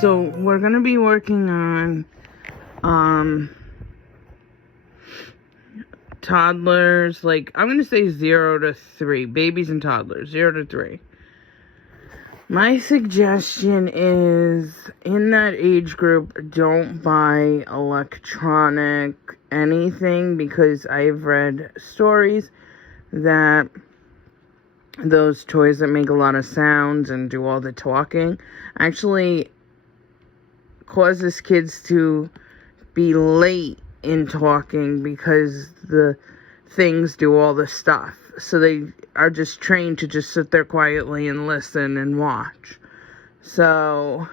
So we're going to be working on toddlers, like, I'm going to say 0 to 3, babies and toddlers, 0 to 3. My suggestion is, in that age group, don't buy electronic anything, because I've read stories that those toys that make a lot of sounds and do all the talking actually causes kids to be late in talking, because the things do all the stuff. So they are just trained to just sit there quietly and listen and watch. So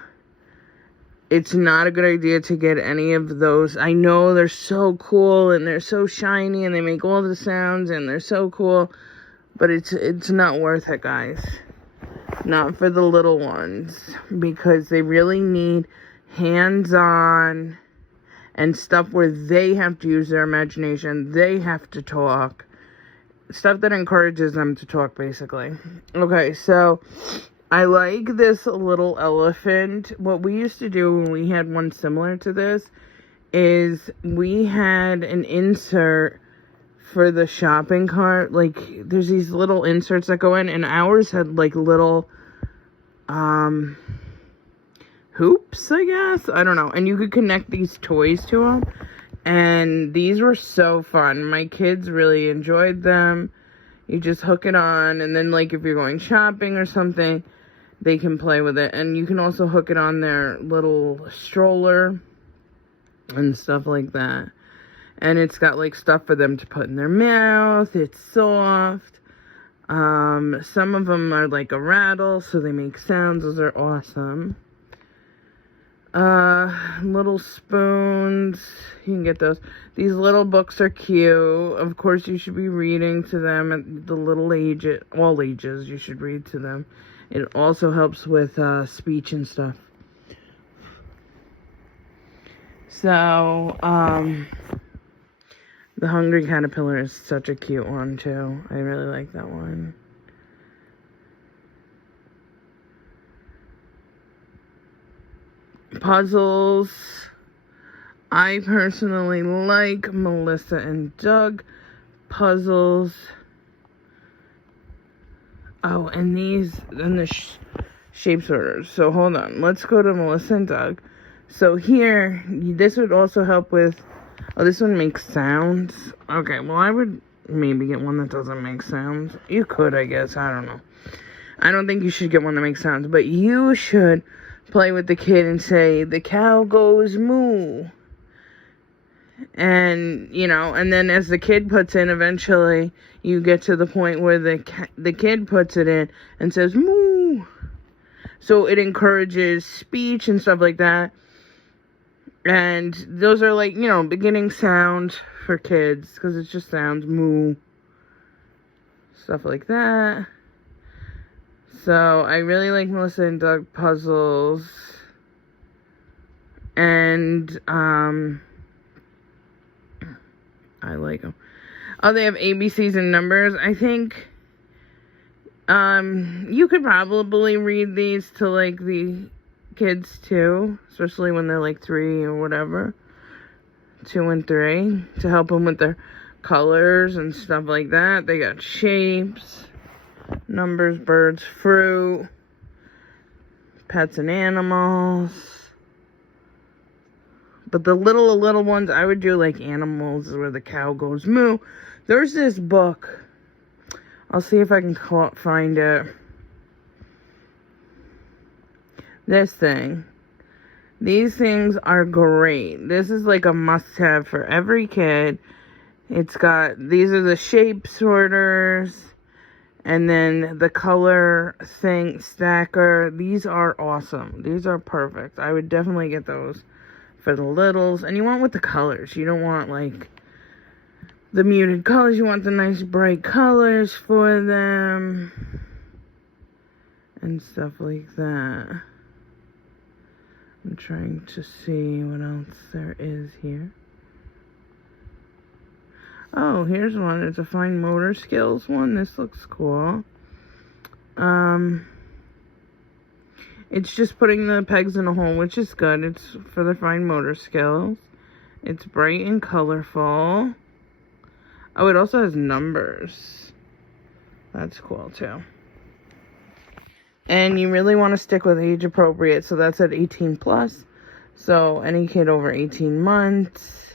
it's not a good idea to get any of those. I know they're so cool and they're so shiny and they make all the sounds and they're so cool, but it's not worth it, guys. Not for the little ones, because they really need hands-on and stuff where they have to use their imagination. They have to talk. Stuff that encourages them to talk, basically. Okay, so I like this little elephant. What we used to do when we had one similar to this is we had an insert for the shopping cart. Like, there's these little inserts that go in, and ours had like little hoops, I guess. I don't know. And you could connect these toys to them. And these were so fun. My kids really enjoyed them. You just hook it on, and then, like, if you're going shopping or something, they can play with it. And you can also hook it on their little stroller and stuff like that. And it's got, like, stuff for them to put in their mouth. It's soft. Some of them are like a rattle, so they make sounds. Those are awesome. Little spoons, you can get those. These little books are cute. Of course, you should be reading to them at the little age, all ages, you should read to them. It also helps with speech and stuff. So, the Hungry Caterpillar is such a cute one, too. I really like that one. Puzzles. I personally like Melissa and Doug puzzles. Oh, and these, and the shape sorters. So hold on, let's go to Melissa and Doug. So here, this would also help with, oh, this one makes sounds. Okay, well, I would maybe get one that doesn't make sounds. You could, I guess, I don't know. I don't think you should get one that makes sounds, but you should play with the kid and say, the cow goes moo. And, you know, and then as the kid puts in, eventually you get to the point where the kid puts it in and says moo. So it encourages speech and stuff like that. And those are, like, you know, beginning sounds for kids, because it just sounds moo. Stuff like that. So, I really like Melissa and Doug puzzles. And, I like them. Oh, they have ABCs and numbers. I think, you could probably read these to, like, the kids, too. Especially when they're, like, 3 or whatever. 2 and 3. To help them with their colors and stuff like that. They got shapes. Numbers, birds, fruit, pets and animals. But the little ones, I would do like animals, where the cow goes moo. There's this book. I'll see if I can find it. This thing. These things are great. This is like a must-have for every kid. It's got, these are the shape sorters. And then the color thing, stacker. These are awesome. These are perfect. I would definitely get those for the littles. And you want with the colors. You don't want, like, the muted colors. You want the nice bright colors for them. And stuff like that. I'm trying to see what else there is here. Oh, here's one. It's a fine motor skills one. This looks cool. It's just putting the pegs in a hole, which is good. It's for the fine motor skills. It's bright and colorful. Oh, it also has numbers. That's cool, too. And you really want to stick with age appropriate, so that's at 18 plus. So any kid over 18 months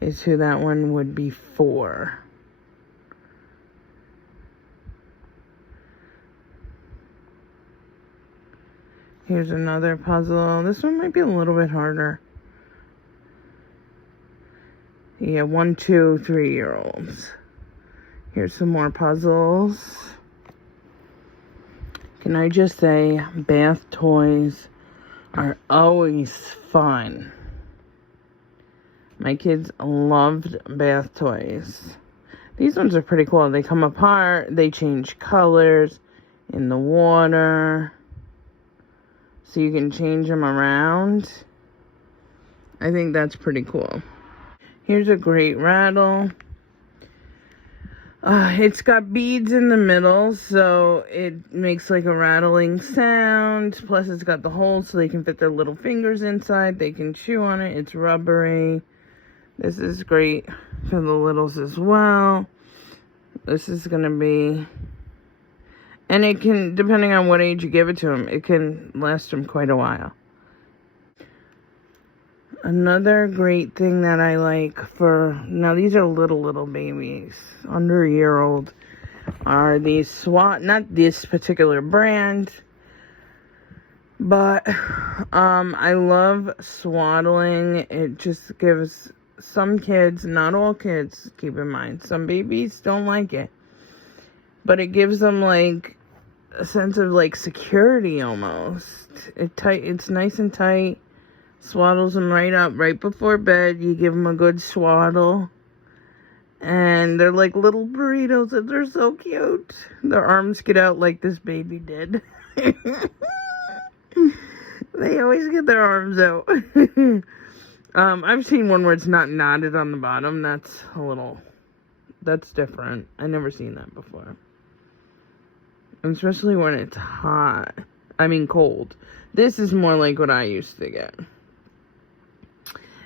is who that one would be for. Here's another puzzle. This one might be a little bit harder. Yeah, 1, 2, 3-year-olds. Here's some more puzzles. Can I just say, bath toys are always fun. My kids loved bath toys. These ones are pretty cool. They come apart. They change colors in the water. So you can change them around. I think that's pretty cool. Here's a great rattle. It's got beads in the middle, so it makes like a rattling sound. Plus it's got the holes so they can fit their little fingers inside. They can chew on it. It's rubbery. This is great for the littles as well. This is going to be... And it can, depending on what age you give it to them, it can last them quite a while. Another great thing that I like for... Now, these are little babies, under a year old, are these not this particular brand, but I love swaddling. It just gives some kids, not all kids, keep in mind, some babies don't like it, but it gives them like a sense of like security almost. It's nice and tight. Swaddles them right up right before bed. You give them a good swaddle, and they're like little burritos, and they're so cute. Their arms get out like this baby did. They always get their arms out. I've seen one where it's not knotted on the bottom. That's different. I never seen that before. Especially when it's hot. I mean cold. This is more like what I used to get.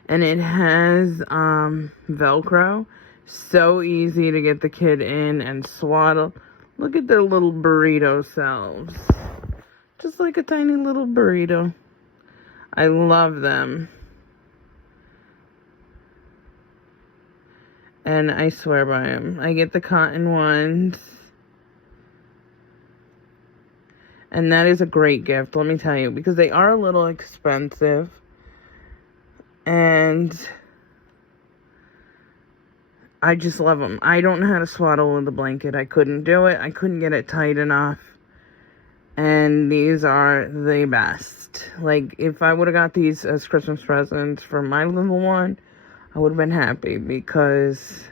And it has Velcro. So easy to get the kid in and swaddle. Look at their little burrito selves. Just like a tiny little burrito. I love them. And I swear by them. I get the cotton ones. And that is a great gift, let me tell you. Because they are a little expensive. And I just love them. I don't know how to swaddle with a blanket. I couldn't do it. I couldn't get it tight enough. And these are the best. Like, if I would have got these as Christmas presents for my little one, I would have been happy, because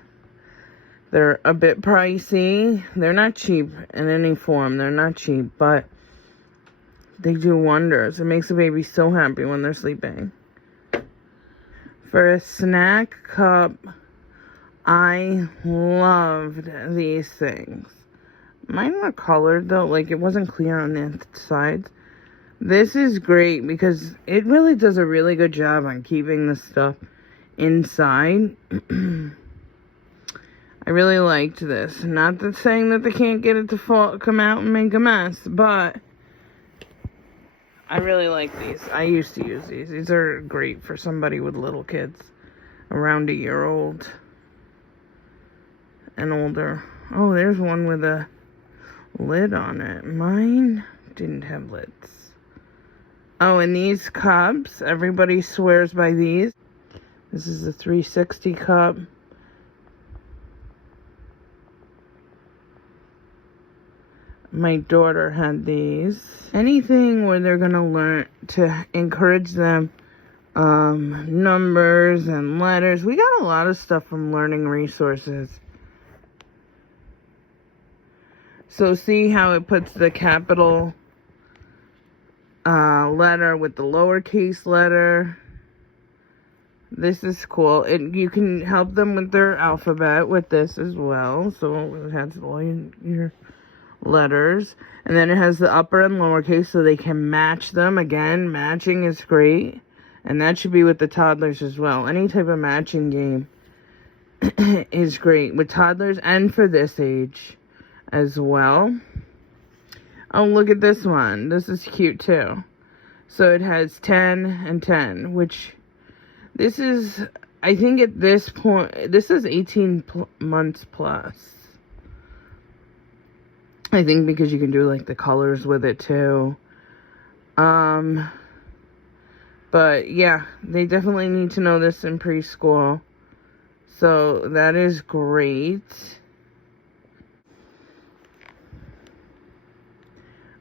they're a bit pricey. They're not cheap in any form. They're not cheap, but they do wonders. It makes the baby so happy when they're sleeping. For a snack cup, I loved these things. Mine were colored though, like it wasn't clear on the sides. This is great because it really does a really good job on keeping the stuff inside. I really liked this. Not that saying that they can't get it to come out and make a mess, but I really like these. I used to use these. These are great for somebody with little kids, around a year old and older. Oh, there's one with a lid on it. Mine didn't have lids. Oh, and these cups, everybody swears by these. This is a 360 cup. My daughter had these. Anything where they're going to learn to encourage them numbers and letters. We got a lot of stuff from Learning Resources. So see how it puts the capital letter with the lowercase letter. This is cool. You can help them with their alphabet with this as well. So it has all your letters. And then it has the upper and lowercase so they can match them. Again, matching is great. And that should be with the toddlers as well. Any type of matching game is great with toddlers and for this age as well. Oh, look at this one. This is cute too. So it has 10 and 10, which this is, I think at this point, this is 18 months plus. I think because you can do like the colors with it too. But yeah, they definitely need to know this in preschool. So that is great.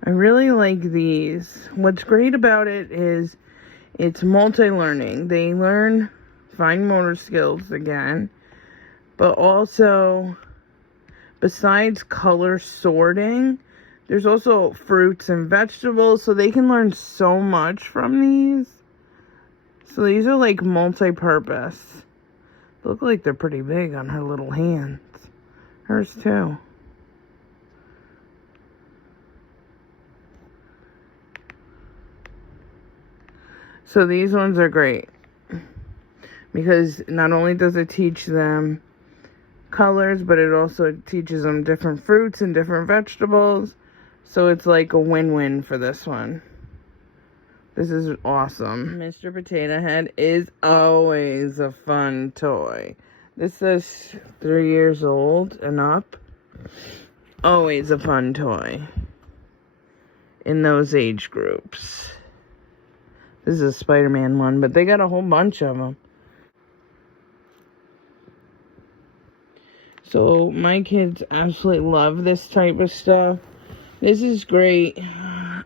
I really like these. What's great about it is it's multi-learning. They learn fine motor skills again, but also besides color sorting, there's also fruits and vegetables, so they can learn so much from these. So these are like multi-purpose. They look like they're pretty big on her little hands. Hers too. So these ones are great because not only does it teach them colors, but it also teaches them different fruits and different vegetables. So it's like a win-win for this one. This is awesome. Mr. Potato Head is always a fun toy. This says 3 years old and up. Always a fun toy in those age groups. This is a Spider-Man one, but they got a whole bunch of them. So my kids absolutely love this type of stuff. This is great.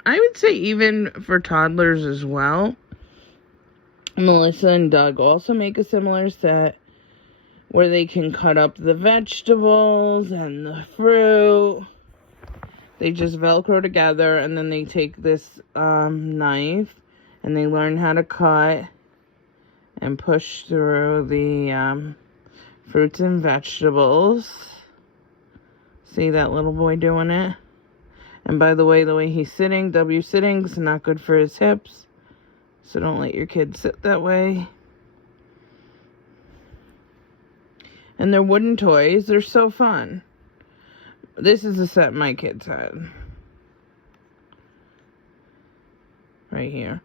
I would say even for toddlers as well. Melissa and Doug also make a similar set where they can cut up the vegetables and the fruit. They just Velcro together, and then they take this knife and they learn how to cut and push through the fruits and vegetables. See that little boy doing it? And by the way he's sitting, W sitting, is not good for his hips. So don't let your kid sit that way. And they're wooden toys. They're so fun. This is the set my kids had. Right here.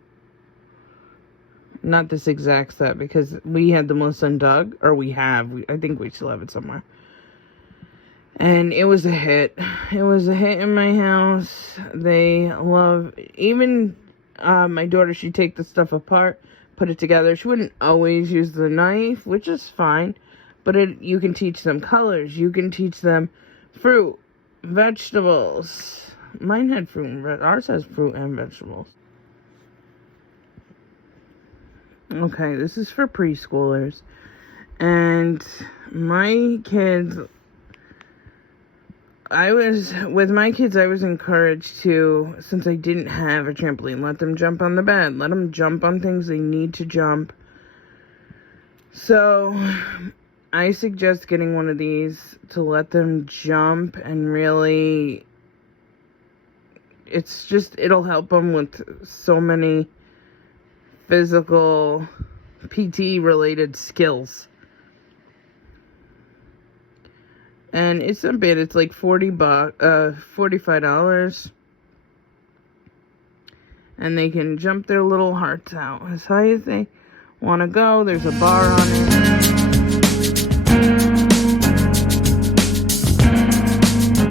Not this exact set, because we had the Melissa and Doug, or I think we still have it somewhere. And it was a hit. It was a hit in my house. They love, even my daughter, she'd take the stuff apart, put it together. She wouldn't always use the knife, which is fine, but you can teach them colors. You can teach them fruit, vegetables. Mine had fruit, ours has fruit and vegetables. Okay, this is for preschoolers. And my kids, I was encouraged to, since I didn't have a trampoline, let them jump on the bed. Let them jump on things they need to jump. So I suggest getting one of these to let them jump, and really, it'll help them with so many physical PT related skills. And it's a bit, it's like $45. And they can jump their little hearts out as high as they want to go. There's a bar on it.